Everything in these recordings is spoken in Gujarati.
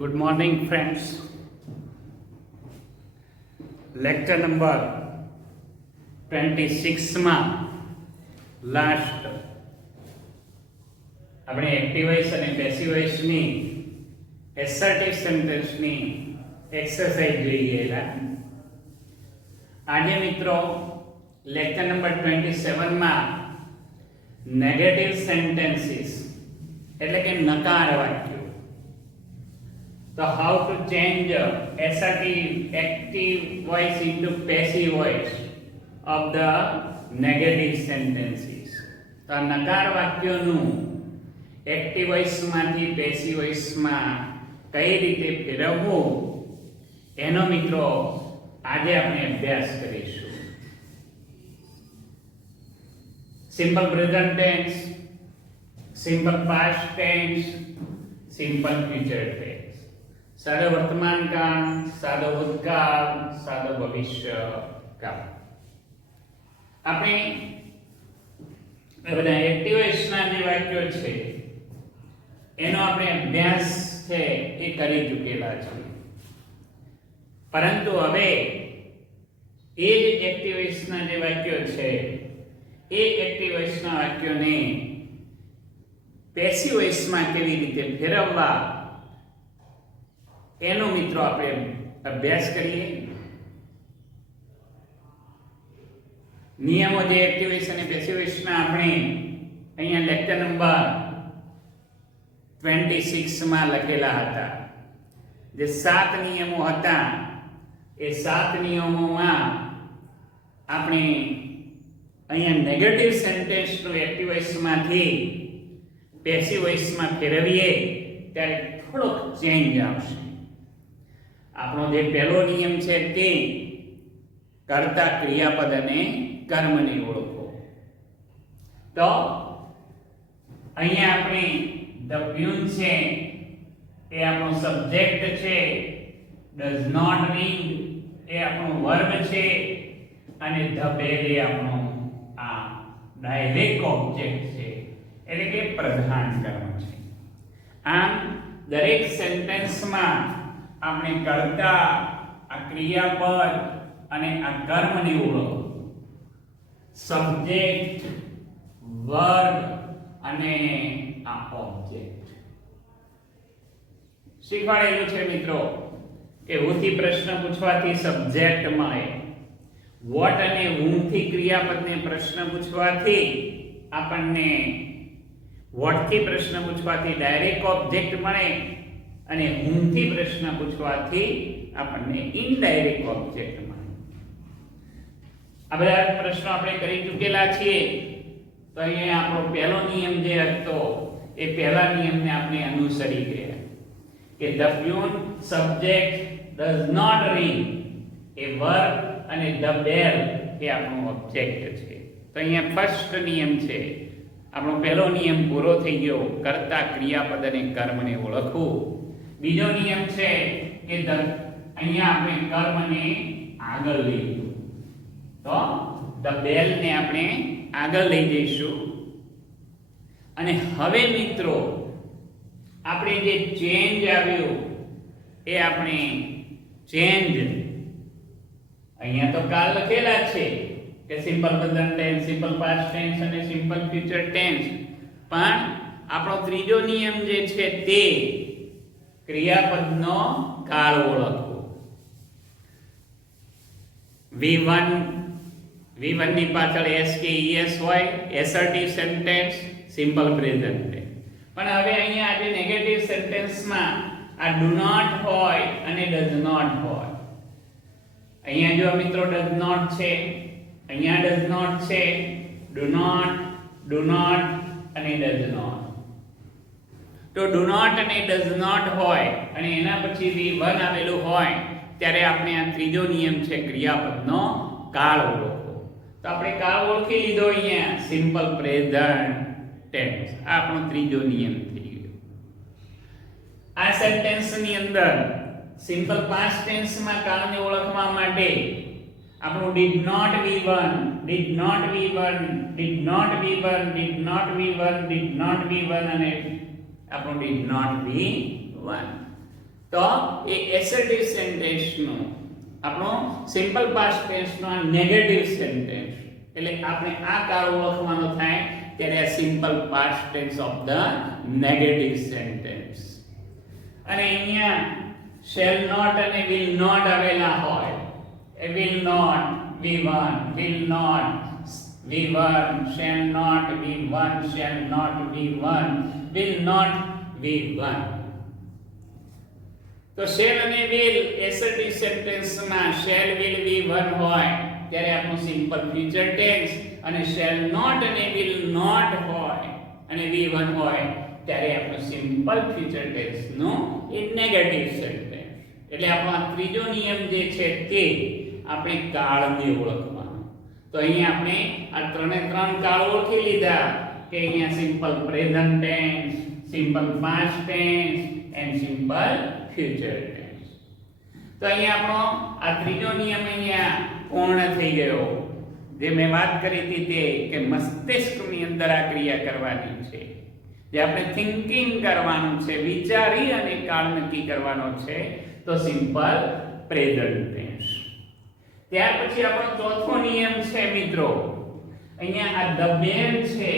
Good morning, friends. Lecture number 26 માં લાસ્ટ આપણે એક્ટિવ વોઇસ અને પેસિવ વોઇસની એસર્ટિવ સેન્ટેન્સની એક્સરસાઇઝ જોઈએ. આજે મિત્રો લેક્ચર નંબર 27 માં નેગેટિવ સેન્ટેન્સીસ એટલે કે નકાર વાક્યો. So how to change assertive active voice into passive voice of the negative sentences. તો નકાર વાક્યોનું એક્ટિવ વોઇસમાંથી પેસિવ વોઇસમાં કઈ રીતે ફેરવવું એનો મિત્રો આજે આપણે અભ્યાસ કરીશું. Simple present tense, simple past tense, simple future tense. सादो वर्तमान काल, सादो भूतकाल, सादो भविष्य काल. આપણે બધા એક્ટિવ વોઇસના જે વાક્યો છે એનો આપણે અભ્યાસ છે એ કરી ચૂકેલા છે. પરંતુ હવે એ જ એક્ટિવ વોઇસના જે વાક્યો છે એ એક્ટિવ વોઇસના વાક્યોને પેસિવ વોઇસમાં કેવી રીતે ફેરવવા એનો મિત્રો આપણે અભ્યાસ કરીએ. નિયમો જે એક્ટિવ વોઇસ અને પેસિવ વોઇસના આપણે અહીંયા લેક્ચર નંબર 26 માં લખેલા હતા. જે 7 નિયમો હતા એ 7 નિયમોમાં આપણે અહીંયા નેગેટિવ સેન્ટેન્સનું એક્ટિવ વોઇસમાંથી પેસિવ વોઇસમાં ફેરવીએ ત્યારે થોડોક ચેન્જ આવશે. આપણો જે પહેલો નિયમ છે તે કર્તા ક્રિયાપદ અને કર્મને ઓળખો. તો અહીંયા આપણે ધ પ્યુન છે એ આપણો સબ્જેક્ટ છે, ડઝ નોટ રીડ એ આપણો વર્બ છે અને ધ બેલ એ આપણો આ ડાયરેક્ટ ઓબ્જેક્ટ છે એટલે કે પ્રધાન કર્મ છે. આમ દરેક સેન્ટેન્સમાં આપણે કર્તા, આ ક્રિયાપદ અને આ કર્મની ઓળખ, સબ્જેક્ટ, વર્બ અને આ ઓબ્જેક્ટ શીખવાડેલું છે મિત્રો કે હુથી પ્રશ્ન પૂછવાથી સબ્જેક્ટ મળે, વોટ અને હુમથી ક્રિયાપદને પ્રશ્ન પૂછવાથી આપણને વોટથી પ્રશ્ન પૂછવાથી ડાયરેક્ટ ઓબ્જેક્ટ મળે અને હુમથી પ્રશ્ન પૂછવાથી આપણને ઇનડાયરેક્ટ ઓબ્જેક્ટ મળે. આ બધા પ્રશ્નો આપણે કરી ચૂકેલા છીએ. તો અહીંયા આપણો પહેલો નિયમ જે હતો એ પહેલા નિયમને આપણે અનુસરી ગયા કે the peon subject does not read એ વર્બ અને ધ બેલ એ આપણો ઓબ્જેક્ટ છે. તો અહીંયા ફર્સ્ટ નિયમ છે, આપણો પહેલો નિયમ પૂરો થઈ ગયો, કર્તા ક્રિયાપદ અને કર્મને ઓળખવું. બીજો નિયમ છે કે અહીંયા આપણે કર્મને આગળ લઈ જવું. તો ધ બેલ ને આપણે આગળ લઈ જઈશું. અને હવે મિત્રો આપણે જે ચેન્જ આવ્યું એ આપણે ચેન્જ અહીંયા તો કાલ લખેલા છે કે simple present tense, simple past tense અને સિમ્પલ ફ્યુચર ટેન્સ. પણ આપણો ત્રીજો નિયમ જે છે તે ક્રિયાપદનો કાળ ઓળખવો. V1 ની પાછળ s કે es હોય, assertive sentence, simple present tense. પણ હવે અહીંયા આજે નેગેટિવ સેન્ટેન્સમાં આ ડુ નોટ હોય અને ડઝ નોટ હોય. અહીંયા જો મિત્રો ડઝ નોટ છે, અહીંયા ડઝ નોટ છે, ડુ નોટ અને ડઝ નોટ. તો ડુ નોટ અને ડઝ નોટ હોય અને એના પછી V1 આવેલું હોય ત્યારે આપણે આ ત્રીજો નિયમ છે ક્રિયાપદનો કાળ ઓળખો. તો આપણે કાળ ઓળખી લીધો અહીંયા સિમ્પલ પ્રેઝન્ટ ટેન્સ. આ આપણો ત્રીજો નિયમ થઈ ગયો. આ સેન્ટેન્સની અંદર સિમ્પલ પાસ્ટ ટેન્સમાં કાળને ઓળખવા માટે આપણું did not V1, did not V1, did not V1, did not V1, did not V1 અને આપણું did not V1. તો એ એસર્ટિવ સેન્ટેન્સનો આપણો સિમ્પલ પાસ્ટ ટેન્સનો આ નેગેટિવ સેન્ટેન્સ, એટલે આપણે આ કાળ ઓળખવાનો થાય ત્યારે આ simple past tense of the negative sentence. અને અહીંયા શેલ નોટ અને વિલ નોટ આવેલા હોય. એ will not V1, will not V1, shall not V1, shall not V1, will not V1. તો shall અને will એસર્ટિવ સેન્ટેન્સમાં shall will V1 હોય ત્યારે આપણું સિમ્પલ ફ્યુચર ટેન્સ, અને shall not અને will not હોય અને V1 હોય ત્યારે આપણું સિમ્પલ ફ્યુચર ટેન્સનું એ નેગેટિવ સેન્ટેન્સ. એટલે આપણો આ ત્રીજો નિયમ જે છે તે આપણે કાળને ઓળખવાનો. તો અહીંયા આપણે આ ત્રણ કાળ ઓળખી લીધા કે અહીંયા simple present tense, simple past tense and simple future tense. તો અહીંયા આપણો આ ત્રીજો નિયમ અહીંયા પૂર્ણ થઈ ગયો. જે મેં વાત કરી હતી તે કે મસ્તિષ્કની અંદર આ ક્રિયા કરવાની છે, જે આપણે થિંકિંગ કરવાનું છે, વિચારી અને કાળ નક્કી કરવાનો છે, તો સિમ્પલ પ્રેઝન્ટ ટેન્સ. ત્યાર પછી આપણો ચોથો નિયમ છે મિત્રો, અહીંયા આ ધ બેલ છે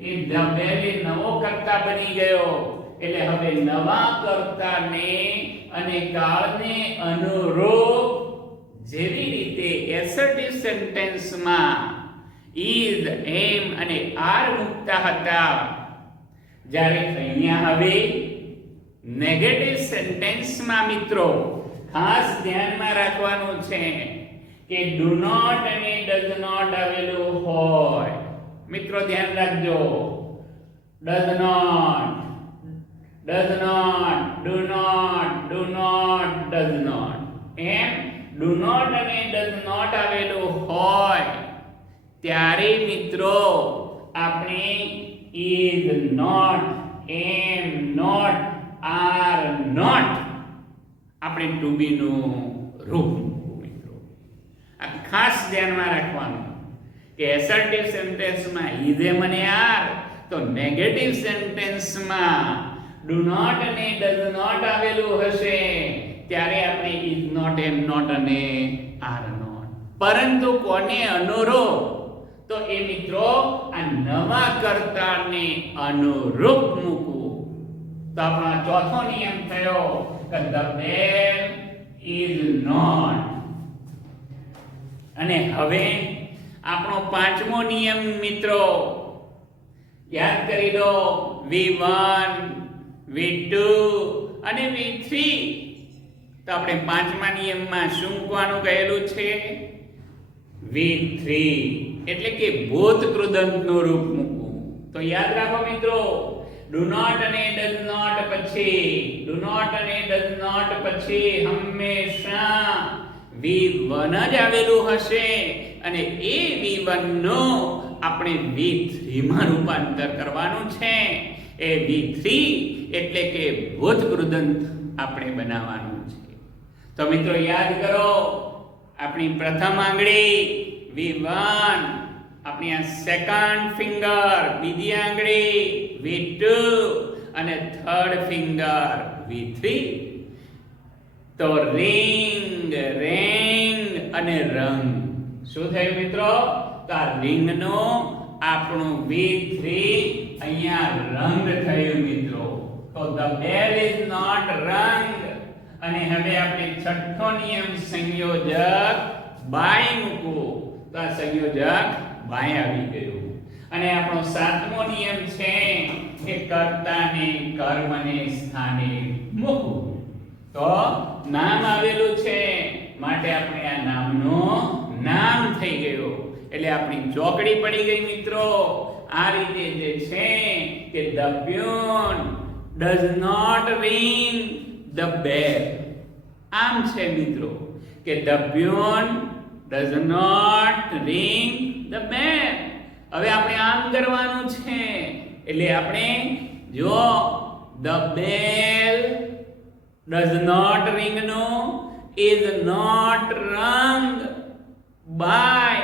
એ ધ બેલ એ નવો કર્તા બની ગયો, એટલે હવે નવા કર્તાને અને કાળને અનુરૂપ જેવી રીતે એસર્ટિવ સેન્ટેન્સમાં ઇઝ, એમ અને આર મૂકતા હતા, જ્યારે અહીંયા હવે નેગેટિવ સેન્ટેન્સમાં મિત્રો ખાસ ધ્યાનમાં રાખવાનું છે કે ડુ નોટ અને ડઝ નોટ આવેલું હોય. મિત્રો ધ્યાન રાખજો, does not, does not, do not, do not, does not, એમ ડુ નોટ અને ડઝ નોટ આવેલું હોય ત્યારે મિત્રો આપણે is not, am not, are not આપણે ટુ બી નું રૂપ આ ખાસ ધ્યાનમાં રાખવાનું કે એસર્ટિવ સેન્ટેન્સમાં ઇઝ, એમ અને આર, તો નેગેટિવ સેન્ટેન્સમાં ડુ નોટ અને ડઝ નોટ આવેલું હશે ત્યારે આપણે ઇઝ નોટ, એમ નોટ અને આર નોટ. પરંતુ કોને અનુરૂપ? તો એ મિત્રો આ નવા કર્તાને અનુરૂપ મૂકવું. તો આપણો ચોથો નિયમ થયો કે ધ બેલ ઇઝ નોટ. અને હવે આપણો પાંચમો નિયમ મિત્રો યાદ કરી લો, V1, V2 અને V3. તો આપણે પાંચમા નિયમમાં શું મૂકવાનું કહેલું છે? V3, એટલે કે ભૂત કૃદંતનું રૂપ મૂકવું. તો યાદ રાખો મિત્રો, ડુ નોટ અને ડઝ નોટ પછી, ડુ નોટ અને ડઝ નોટ પછી હંમેશા V1 જ આવેલું હશે, અને એ V1 નો આપણે V3 માં રૂપાંતર કરવાનું છે. એ V3 એટલે કે ભૂત કૃદંત આપણે બનાવવાનું છે. તો મિત્રો યાદ કરો, આપણી પ્રથમ આંગળી V1, આપણી આ સેકન્ડ ફિંગર બીજી આંગળી V2 અને થર્ડ ફિંગર V3. તો રિંગ, રેંગ અને રંગ. શું થયું મિત્રો? તો આ રિંગનો આપણું V3 અહીંયા રંગ થયું મિત્રો. તો ધ બેલ ઇઝ નોટ રંગ. અને હવે આપણે છઠ્ઠો નિયમ સંયોજક બાય મૂકવું. તો આ સંયોજક બાય આવી ગયું. અને આપણો સાતમો નિયમ છે કે કર્તાને કર્મને સ્થાને મૂકવું. તો નામ આવેલું છે માટે આપણે આ નામનું નામ થઈ ગયું, એટલે આપણી ચોકડી પડી ગઈ મિત્રો. આ રીતે જે છે કે the peon does not ring the bell. આમ છે મિત્રો કે the peon does not ring the bell. હવે આપણે આમ કરવાનું છે, એટલે આપણે જો the bell does not ring no, is not rung by,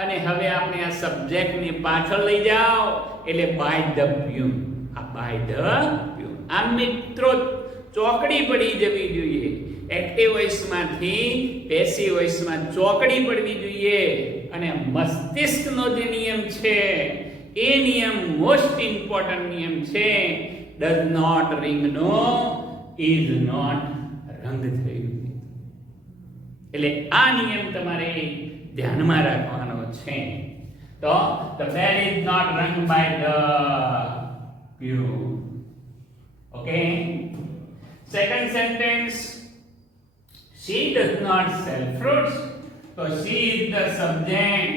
અને હવે આપણે આ સબ્જેક્ટ ની પાછળ લઈ જાઓ એટલે by the pune. આ by the pune. આ મિત્રો ચોકડી પડી જવી જોઈએ. એક્ટિવ વોઇસમાંથી પેસિવ વોઇસમાં ચોકડી પડવી જોઈએ. અને મસ્તિષ્કનો જે નિયમ છે એ નિયમ મોસ્ટ ઇમ્પોર્ટન્ટ નિયમ છે. ડઝ નોટ રિંગ નો ઇઝ નોટ રંગ થયું. એટલે આ નિયમ તમારે ધ્યાનમાં રાખવાનો છે. તો the bell is not rung by the pew. Okay. Second sentence, she does not sell fruits. So she is the subject,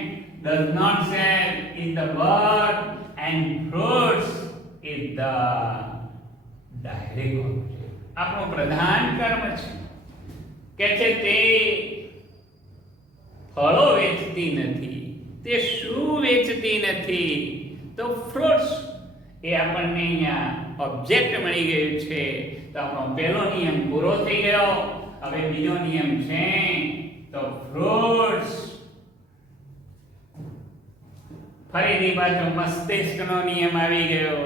does not sell is the verb, and fruits is the direct object. આપણો પ્રધાન કર્મ છે કે છે તે ફળો વેચતી નથી. તે શું વેચતી નથી? તો ફ્રૂટ્સ. એ આપણને અહીંયા ઓબ્જેક્ટ મળી ગયું છે. તો આપણો પહેલો નિયમ પૂરો થઈ ગયો. હવે બીજો નિયમ છે તો ફ્રૂટ્સ. ફરીથી પાછો મસ્તિષ્કનો નિયમ આવી ગયો.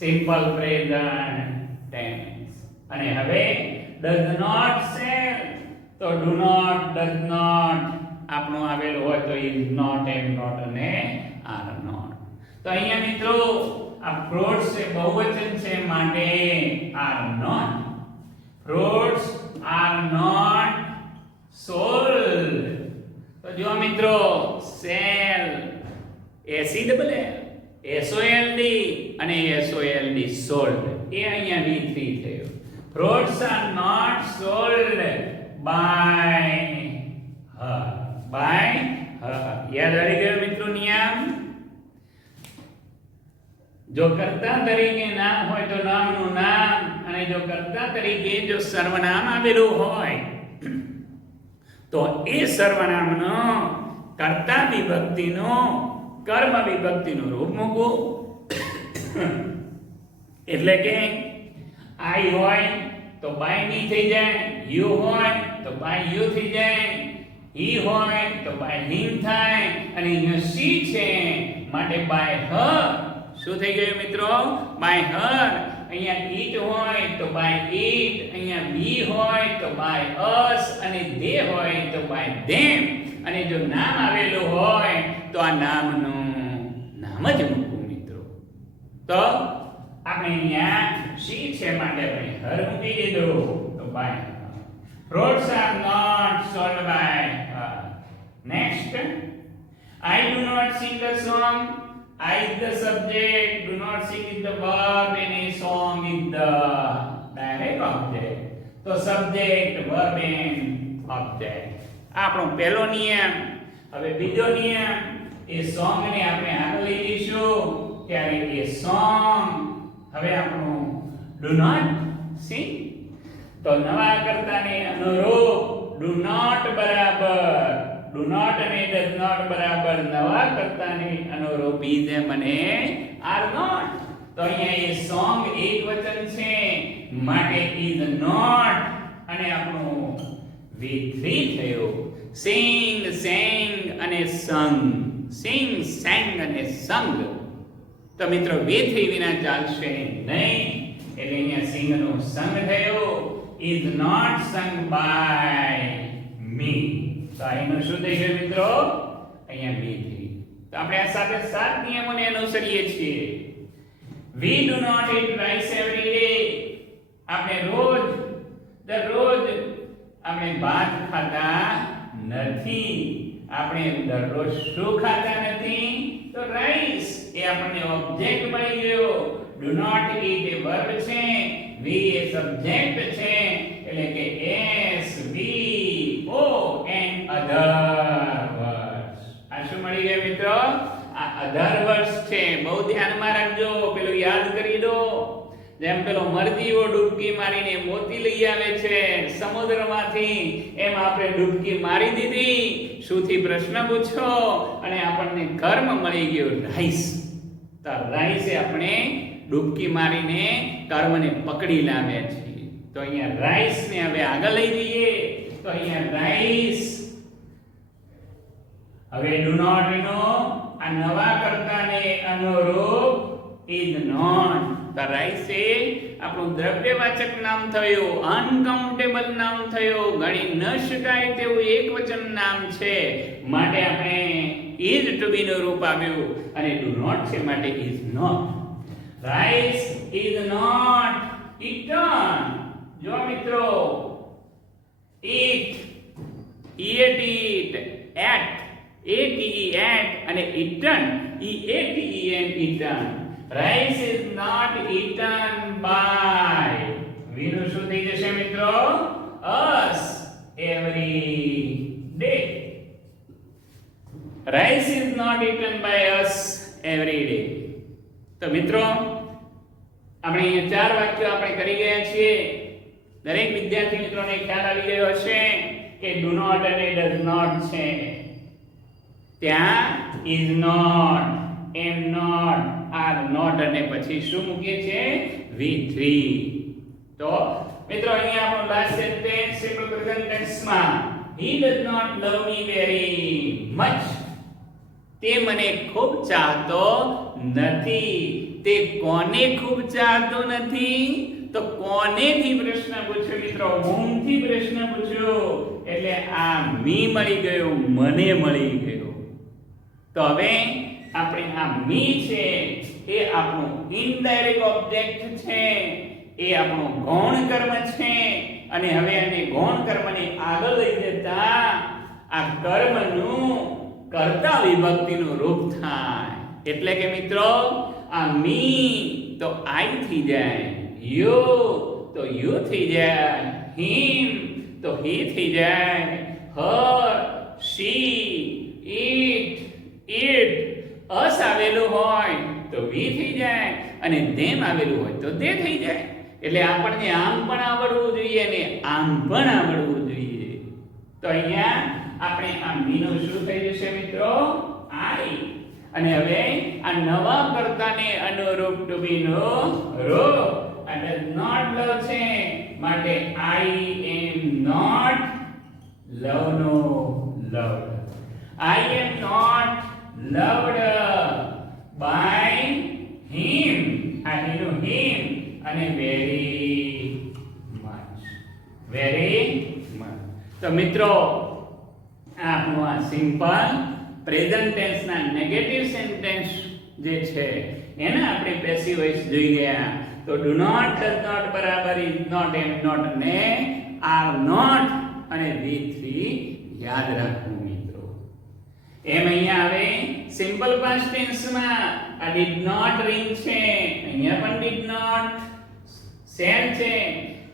Simple present tense. અને હવે ડઝ નોટ સેલ તો ડુ નોટ, ડઝ નોટ આપણું આવેલું હોય તો ઇઝ નોટ, એમ નોટ અને આર નોટ. તો અહીંયા મિત્રો આ ફ્રૂટ્સ એ બહુવચન છે માટે are not. Fruits are not sold. તો જો મિત્રો સેલ SELL SOLD અને SOLD સોલ્ડ એ અહીંયા V3 થયું. Fruits are not sold by her. By her. યાદ આવી ગયો મિત્રો નિયમ? જો કર્તા તરીકે નામ હોય તો નામનું નામ, અને જો કર્તા તરીકે જો સર્વનામ આવેલું હોય તો એ સર્વનામનો કર્તા વિભક્તિનો કર્મ વિભક્તિનું રૂપ મૂકવું. એટલે કે I હોય તો by me થઈ જાય, you હોય તો by you થઈ જાય, he હોય તો by him થાય, અને અહીંયા she છે માટે by her. શું થઈ ગયું મિત્રો? by her. અહીંયા it હોય તો by it, અહીંયા we હોય તો by us, અને they હોય તો by them. અને જો નામ આવેલું હોય તો આ નામનું નામ જ મૂકવું મિત્રો. તો આપણે અહીંયા she છે માટે આપણે her મૂકી દીધું તો by her. Fruits are not sold by her. Next, I do not sing the song. I is the subject, do not sing is the verb, and a song is the direct object. તો subject, verb and object. આપણો પહેલો નિયમ. હવે બીજો નિયમ, એ સોંગ ને આપણે આગળ લઈ જઈશું ત્યારે એ સોંગ હવે આપણું ડુ નોટ સિંગ. તો નવા કર્તાને અનુરૂપ ડુ નોટ બરાબર ડુ નોટ અને ડઝ નોટ બરાબર નવા કર્તાને અનુરૂપ ઇઝ એમ અને આર નોટ. તો અહીંયા એ સોંગ એક વચન છે માટે ઇઝ નોટ અને આપણું V3 થયું. સિંગ, સેંગ અને સંગ. સિંગ, સેંગ અને સંગ. તો મિત્રો V3 વિના ચાલશે નહીં. એટલે અહીંયા સિંગ નો સંગ થયો. is not sung by me. તો અહીંનું શું થઈ ગયું મિત્રો? અહીંયા V3. તો આપણે આ સાથે 7 નિયમોને અનુસરીએ છીએ. We do not eat rice every day. આપણે દરરોજ આપણે ભાત ખાતા નથી. આપણે દરરોજ શું ખાતા નથી? તો રાઈસ. એ આપણને ઓબ્જેક્ટ મળી ગયો. do not eat A verb છે, we એ સબ્જેક્ટ છે, એટલે કે S V O and other words. આ શું મળી ગયું મિત્રો? આ other words છે. બહુ ધ્યાનમાં રાખજો. પેલું યાદ કરી દો. જેમ પેલો મરજીઓ ડૂબકી મારીને મોતી લઈ આવે છે સમુદ્રમાંથી, એમ આપણે ડૂબકી મારી દીધી. શુંથી પ્રશ્ન પૂછો અને આપણને કર્મ મળી ગયો રાઈસ. તો રાઈસ એ આપણે ડૂબકી મારીને કર્મને પકડી લાવ્યા છીએ. તો અહીંયા રાઈસ ને હવે આગળ લઈ જઈએ. તો અહીંયા રાઈસ હવે ડુ નોટ નો આ નવા કર્તાને અનુરૂપ ઇઝ નોટ. તો રાઈસ એ આપણું દ્રવ્યવાચક નામ થયું, અનકાઉન્ટેબલ નામ થયું, ગણી ન શકાય તેવું એકવચન નામ છે, માટે આપણે ઇઝ ટુ બી નું રૂપ આવ્યું, અને ડુ નોટ છે માટે is not. Rice is not eaten. જો મિત્રો, eat, eat, at, at અને eaten, eaten, eaten. Rice is not eaten by. વીનું શું થઈ જશે મિત્રો? Us every day. Rice is not eaten by us every day. તો મિત્રો, આપણે અહીંયા ચાર વાક્યો આપણે કરી ગયા છીએ. દરેક વિદ્યાર્થી મિત્રોને ખ્યાલ આવી ગયો હશે કે ડુ નોટ અને ડઝ નોટ છે. ત્યાં is not, am not, are not અને પછી શું મૂકીએ છીએ? V3. તો મિત્રો અહીંયા આપણો લાસ્ટ સેન્ટેન્સ સિમ્પલ પ્રેઝન્ટ ટેન્સમાં he does not love me very much. તે મને ખૂબ ચાહતો નથી. તે કોને ખૂબ ચાહતો નથી? તો કોનેથી પ્રશ્ન પૂછ્યો મિત્રો? whomથી પ્રશ્ન પૂછ્યો, એટલે આ મી મળી ગયો, મને મળી ગયો. તો હવે આપણે આ મી છે એ આપણું ઇનડાયરેક્ટ ઓબ્જેક્ટ છે, એ આપણું ગૌણ કર્મ છે, અને હવે આને ગૌણ કર્મને આગળ લઈ જતા આ કર્મનું કર્તા વિભક્તિનું રૂપ થાય. એટલે કે મિત્રો, આ મી તો આઈ થઈ જાય, યુ તો યુ થઈ જાય, હિમ તો હી થઈ જાય, હર, શી, ઇટ, ઇટ, અસ આવેલું હોય તો વી થઈ જાય, અને ધેમ આવેલું હોય તો તે થઈ જાય. એટલે આપણને આમ પણ આવડવું જોઈએ ને આમ પણ આવડવું જોઈએ. તો અહીંયા આપણે આ મીનું શું થઈ જશે મિત્રો? આઈ. અને હવે આ નવા કર્તાને અનુરૂપ ટુ બી નો રૂપ. આ ડઝ નોટ લવ છે માટે I am not love no loved. I am not loved by him. આ હીનું હિમ અને વેરી મચ, વેરી મચ. તો મિત્રો, આપણું આ સિમ્પલ પ્રેઝન્ટ ટેન્સના નેગેટિવ સેન્ટેન્સ જે છે એને આપણે પેસિવ વોઇસ જોઈ ગયા. તો ડુ નોટ, ડઝ નોટ બરાબર ઇઝ નોટ, એમ નોટ ને આર નોટ અને V3 યાદ રાખવું મિત્રો. એમ અહીંયા આવે સિમ્પલ પાસ્ટ ટેન્સમાં આ ડીડ નોટ રિંગ છે, અહીંયા પણ ડીડ નોટ સેડ છે,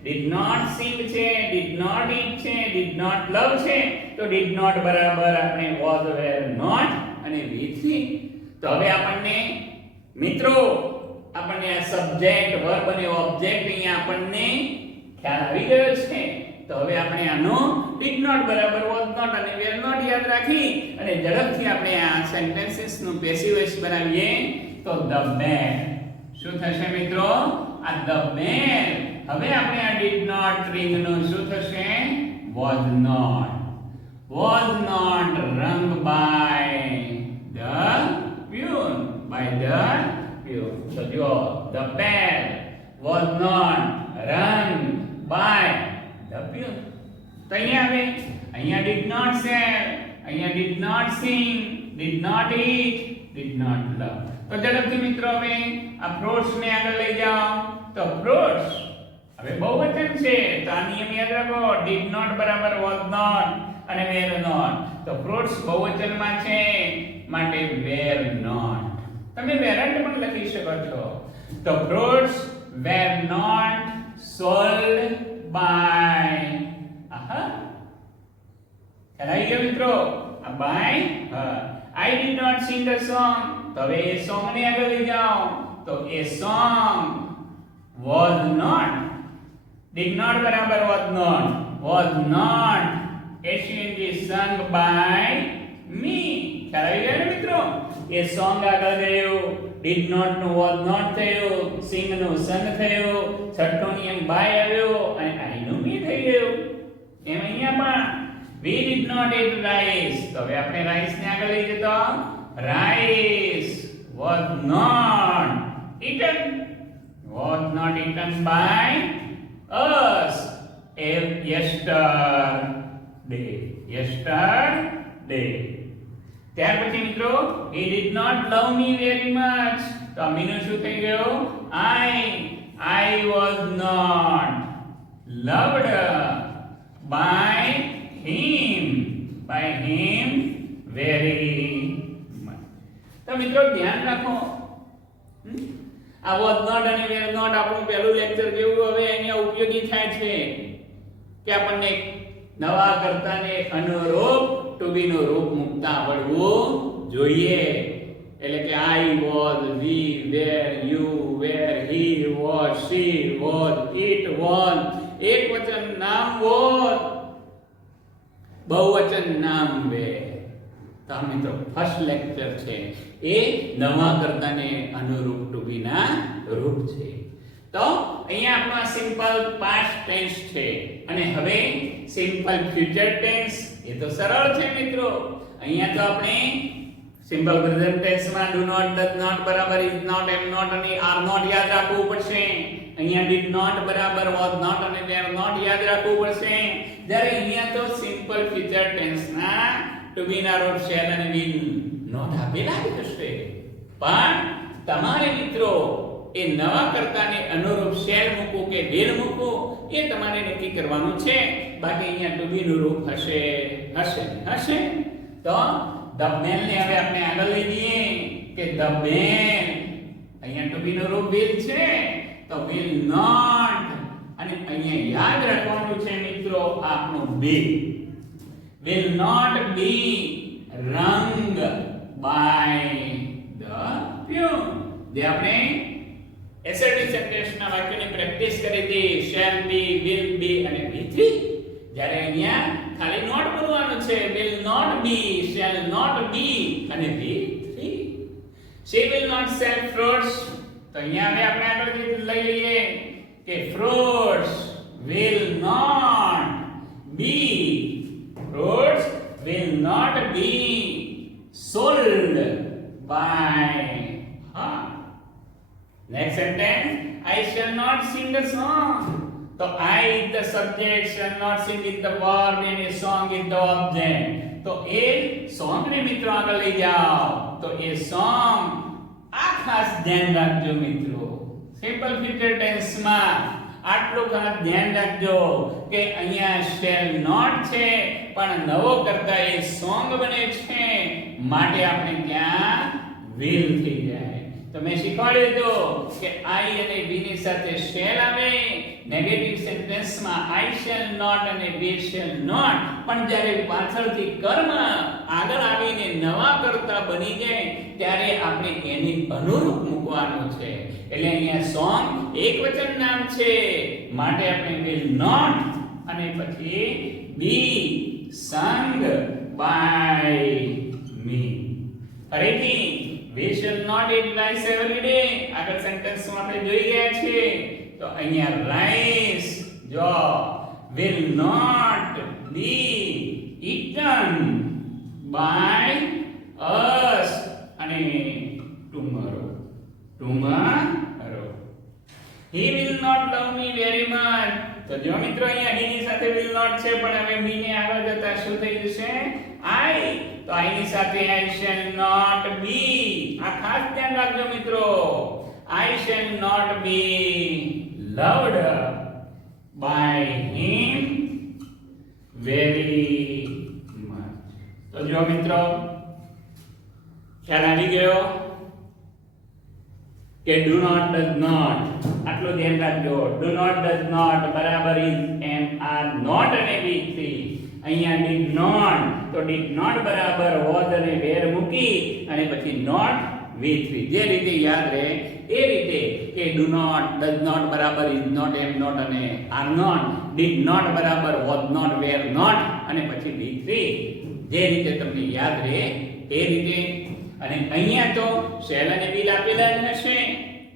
ડીડ નોટ સિંગ છે, ડીડ નોટ ઈટ છે, ડીડ નોટ લવ છે. તો ડીડ નોટ બરાબર આપણે વોઝ, વેર, નોટ અને V3. તો હવે આપણને મિત્રો આપણને આ સબ્જેક્ટ, વર્બ અને ઓબ્જેક્ટ અહીંયા આપણને ખ્યાલ આવી ગયો છે. તો હવે આપણે આનો ડીડ નોટ બરાબર વોઝ નોટ અને વેર નોટ યાદ રાખી અને ઝડપથી આપણે આ સેન્ટેન્સીસ નું પેસિવ વોઇસ બનાવીએ. તો ધ બેલ. શું થશે મિત્રો? આ ધ બેલ. હવે આપણે આ ડીડ નોટ રિંગ નું શું થશે? Was not. Was not rung by the pune. By the pune. So the bell was not rung by the pune. તો અહીંયા did not sell, અહીંયા did not sing, did not eat, did not love. તો ઝડપથી મિત્રો હવે આ fruits ને આગળ લઈ જાઓ. તો fruits હવે બહુવચન છે, તો આ નિયમ યાદ રાખો. did not બરાબર was not અને were not. તો fruits બહુવચનમાં છે માટે were not. તમે weren't પણ લખી શકો છો. તો fruits were not sold by. આહા, ખ્યાલ આવી ગયો મિત્રો? આ by I did not sing the song. તો હવે એ song ને આગળ લઈ જાઓ. તો a song was not. did not બરાબર was not SUNG sung by me. ખ્યાલ આવી ગયો ને મિત્રો? એ સોંગ આગળ ગયું, did not નું was not થયું, sing નું sung થયું, છઠ્ઠો નિયમ by આવ્યો અને I નું me થઈ ગયું. એમ અહીંયા પણ we did not eat rice. તો હવે આપણે rice ને આગળ લઈ જતો rice was not eaten. was not eaten by us yesterday. ત્યાર પછી મિત્રો he did not love me very much. તો મીનુ શું થઈ ગયો? I was not loved by him very much. તો મિત્રો ધ્યાન રાખો, આ was not અને were not આપણું પહેલું લેક્ચર જેવું હવે અહીંયા ઉપયોગી થાય છે કે આપણને નવા કર્તાને અનુરૂપ ટુ બી નું રૂપ મૂકતા આવડવું જોઈએ. એટલે કે I was, we were, you were, he was, she was, it was. એક વચન નામ was, બહુવચન નામ were. તો આ મિત્રો ફર્સ્ટ લેક્ચર છે એ નવા કર્તાને અનુરૂપ ટુ બી ના રૂપ છે. તો અહીંયા આપણો સિમ્પલ પાસ્ટ ટેન્સ છે અને હવે સિમ્પલ ફ્યુચર ટેન્સ. એ તો સરળ છે મિત્રો. અહીંયા તો આપણે સિમ્પલ પ્રેઝન્ટ ટેન્સ માં ડુ નોટ, ડઝ નોટ બરાબર ઇઝ નોટ, એમ નોટ અને આર નોટ યાદ રાખવું પડશે. અહીંયા ડીડ નોટ બરાબર વોઝ નોટ અને વેર નોટ યાદ રાખવું પડશે. જ્યારે અહીંયા તો સિમ્પલ ફ્યુચર ટેન્સ ના ટુ બી ના રૂપ શેલ અને વિલ નોટ આપેલા જ હશે, પણ તમારે મિત્રો એ નવા કર્તાને અનુરૂપ શેલ મૂકવું કે વિલ મૂકવું એ તમારે નક્કી કરવાનું છે. બાકી અહીંયા ટુ બી નું રૂપ હશે. તો ધ બેન ને હવે આપણે આગળ લઈ જઈએ કે ધ બેન, અહીંયા ટુ બી નું રૂપ વિલ છે તો વિલ નોટ, અને અહીંયા યાદ રાખવાનું છે મિત્રો આપણું બી, will not be rung by the pure. જે આપણે એસર્ટિવ સેન્ટેન્સના વાક્યોની પ્રેક્ટિસ કરી હતી, shall be, will be અને be3. જ્યારે અહીંયા ખાલી નોટ બોલવાનું છે, will not be, shall not be અને be3. she will not sell fruits. તો અહીંયા હવે આપણે આગળ લઈ લઈએ કે fruits will not be sold by her. Next sentence, I shall not sing a song. So I is the subject, shall not sing is the verb and a song is the object. तो ए song ने मित्रों આગળ લઈ જાઓ તો એ song આ ખાસ ધ્યાન રાખજો મિત્રો. સિમ્પલ ફ્યુચર ટેન્સ માં આટલું ખાસ ધ્યાન રાખજો કે અહીંયા shall not છે પણ નવો કરતા એ સોંગ બને છે માટે આપણે ત્યાં will થઈ જાય. તો મેં શીખવાડ્યું હતું કે I અને be ની સાથે shall આવે. નેગેટિવ સેન્ટેન્સ માં I shall not અને we shall not, પણ જ્યારે પાછળથી કર્મ આગળ આવીને નવા કરતા બની જાય ત્યારે આપણે એની અનુરૂપ મૂકવાનું છે. એટલે અહીંયા સોંગ એકવચન નામ છે માટે આપણે will not અને પછી be sung by me. ફરીથી we shall not eat rice every day. આગળ સેન્ટેન્સ માં આપણે જોઈ ગયા છીએ. તો અહીંયા rice જો will not be eaten by us અને tomorrow. He will not love me very much. તો જો મિત્રો અહીંયા he ની સાથે will not છે પણ હવે me ને આગળ જતા શું થઈ જશે? I. તો I ની સાથે I shall not be. આ ખાસ ધ્યાન રાખજો મિત્રો. I shall not be loved by him very much. તો જો મિત્રો ખ્યાલ આવી ગયો કે do not, does not, આટલું ધ્યાન રાખજો. do not, does not બરાબર is, am, are, not અને be3. અહીંયા did not તો did not બરાબર was અને were મૂકી અને પછી not v3. જે રીતે યાદ રહે એ રીતે કે do not, does not બરાબર is not, am not અને are not. did not બરાબર was not, were not અને પછી v3. જે રીતે તમને યાદ રહે એ રીતે. અને અહીંયા તો shall અને will આપેલા જ હશે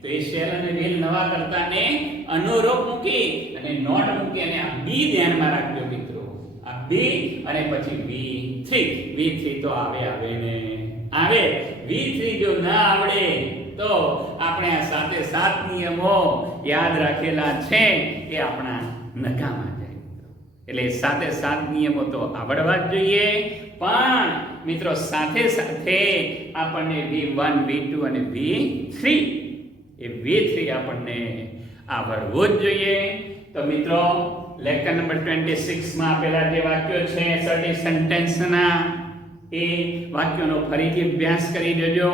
તો એ shall અને will નવા કરતાને અનુરૂપ મૂકી અને not મૂકી અને આ be ધ્યાનમાં રાખજો મિત્રો. આ be અને પછી v3. v3 તો આવે ને આવે. v3 જો ના આવડે તો આપણે આ 7 નિયમો યાદ રાખેલા છે એ આપણા નકામા જાય. એટલે 7 નિયમો તો આવડવા જ જોઈએ, પણ મિત્રો સાથે સાથે આપણને V1 V2 અને V3 આપણને આવડવું જ જોઈએ. તો મિત્રો લેક્ચર નંબર 26 માં આપેલા જે વાક્યો છે સર્ટી સેન્ટેન્સના એ વાક્યોનો ફરીથી અભ્યાસ કરી દેજો.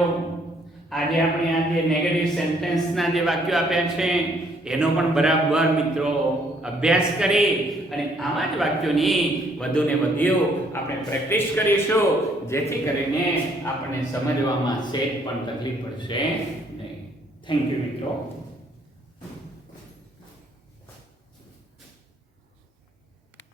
આજે આપણે આ જે નેગેટિવ સેન્ટેન્સના જે વાક્યો આપ્યા છે એનો પણ બરાબર મિત્રો અભ્યાસ કરી અને આવા જ વાક્યોની વધુ ને વધુ આપણે પ્રેક્ટિસ કરીશું, જેથી કરીને આપણને સમજવામાં સહેજ પણ તકલીફ પડશે નહીં. થેન્ક યુ મિત્રો.